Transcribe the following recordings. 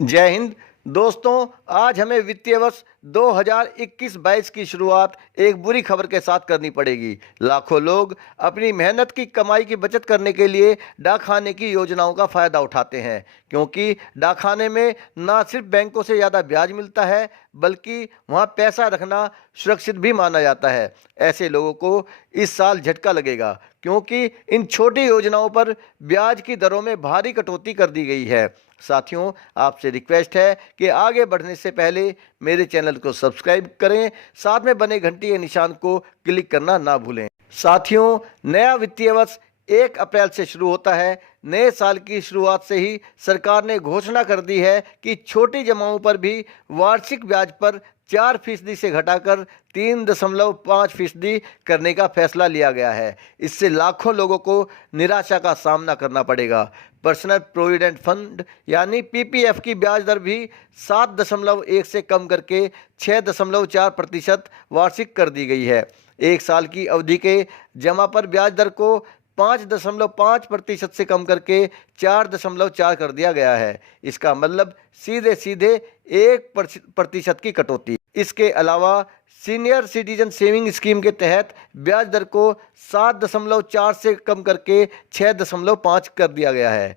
जय हिंद दोस्तों। आज हमें वित्तीय वर्ष 2021-22 की शुरुआत एक बुरी खबर के साथ करनी पड़ेगी। लाखों लोग अपनी मेहनत की कमाई की बचत करने के लिए डाकखाने की योजनाओं का फायदा उठाते हैं, क्योंकि डाकखाने में ना सिर्फ बैंकों से ज़्यादा ब्याज मिलता है, बल्कि वहाँ पैसा रखना सुरक्षित भी माना जाता है। ऐसे लोगों को इस साल झटका लगेगा, क्योंकि इन छोटी योजनाओं पर ब्याज की दरों में भारी कटौती कर दी गई है। साथियों, आपसे रिक्वेस्ट है कि आगे बढ़ने से पहले मेरे चैनल को सब्सक्राइब करें, साथ में बने घंटी के निशान को क्लिक करना ना भूलें। साथियों, नया वित्तीय वर्ष 1 अप्रैल से शुरू होता है। नए साल की शुरुआत से ही सरकार ने घोषणा कर दी है कि छोटी जमाओं पर भी वार्षिक ब्याज पर 4% से घटाकर 3.5% करने का फैसला लिया गया है। इससे लाखों लोगों को निराशा का सामना करना पड़ेगा। पर्सनल प्रोविडेंट फंड यानी पीपीएफ की ब्याज दर भी 7.1 से कम करके 6.4% वार्षिक कर दी गई है। एक साल की अवधि के जमा पर ब्याज दर को 5.5% से कम करके 4.4 कर दिया गया है। इसका मतलब सीधे सीधे 1% की कटौती। इसके अलावा सीनियर सिटीजन सेविंग स्कीम के तहत ब्याज दर को 7.4 से कम करके 6.5 कर दिया गया है।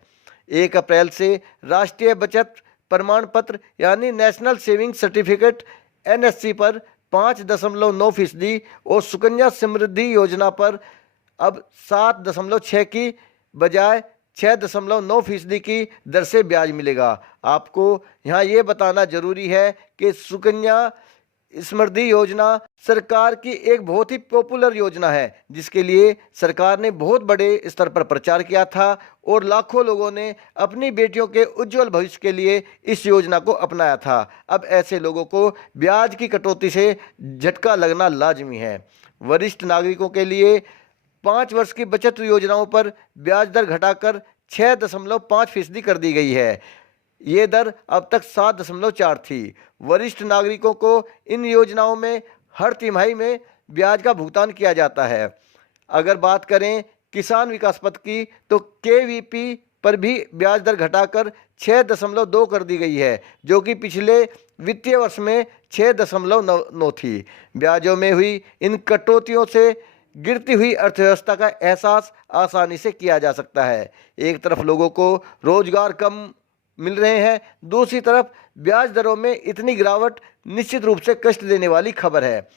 1 अप्रैल से राष्ट्रीय बचत प्रमाण पत्र यानी नेशनल सेविंग सर्टिफिकेट एनएससी पर 5.9% और सुकन्या समृद्धि योजना पर अब 7.6 की बजाय 6.9% की दर से ब्याज मिलेगा। आपको यहाँ ये बताना जरूरी है कि सुकन्या समृद्धि योजना सरकार की एक बहुत ही पॉपुलर योजना है, जिसके लिए सरकार ने बहुत बड़े स्तर पर प्रचार किया था और लाखों लोगों ने अपनी बेटियों के उज्जवल भविष्य के लिए इस योजना को अपनाया था। अब ऐसे लोगों को ब्याज की कटौती से झटका लगना लाजमी है। वरिष्ठ नागरिकों के लिए 5 वर्ष की बचत योजनाओं पर ब्याज दर घटाकर 6.5% कर दी गई है। ये दर अब तक 7.4 थी। वरिष्ठ नागरिकों को इन योजनाओं में हर तिमाही में ब्याज का भुगतान किया जाता है। अगर बात करें किसान विकास पत्र की, तो केवीपी पर भी ब्याज दर घटाकर 6.2 कर दी गई है, जो कि पिछले वित्तीय वर्ष में 6.9 थी। ब्याजों में हुई इन कटौतियों से गिरती हुई अर्थव्यवस्था का एहसास आसानी से किया जा सकता है। एक तरफ लोगों को रोजगार कम मिल रहे हैं, दूसरी तरफ ब्याज दरों में इतनी गिरावट निश्चित रूप से कष्ट देने वाली खबर है।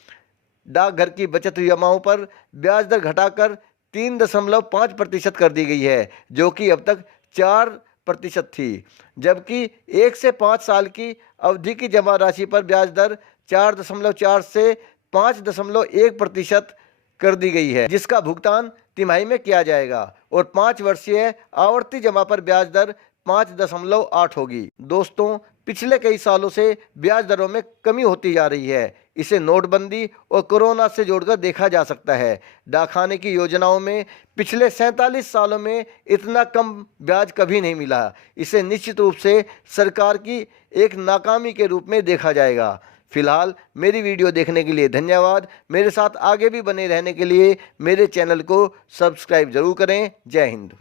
डाकघर की बचत जमाओं पर ब्याज दर घटाकर 3.5% कर दी गई है, जो कि अब तक 4% थी, जबकि 1 से 5 साल की अवधि की जमा राशि पर ब्याज दर 4.4 से 5.1% कर दी गई है, जिसका भुगतान तिमाही में किया जाएगा और 5 वर्षीय आवर्ती जमा पर ब्याज दर 5.8 होगी। दोस्तों, पिछले कई सालों से ब्याज दरों में कमी होती जा रही है। इसे नोटबंदी और कोरोना से जोड़कर देखा जा सकता है। डाकखाने की योजनाओं में पिछले 47 सालों में इतना कम ब्याज कभी नहीं मिला। इसे निश्चित रूप से सरकार की एक नाकामी के रूप में देखा जाएगा। फिलहाल मेरी वीडियो देखने के लिए धन्यवाद। मेरे साथ आगे भी बने रहने के लिए मेरे चैनल को सब्सक्राइब जरूर करें। जय हिंद।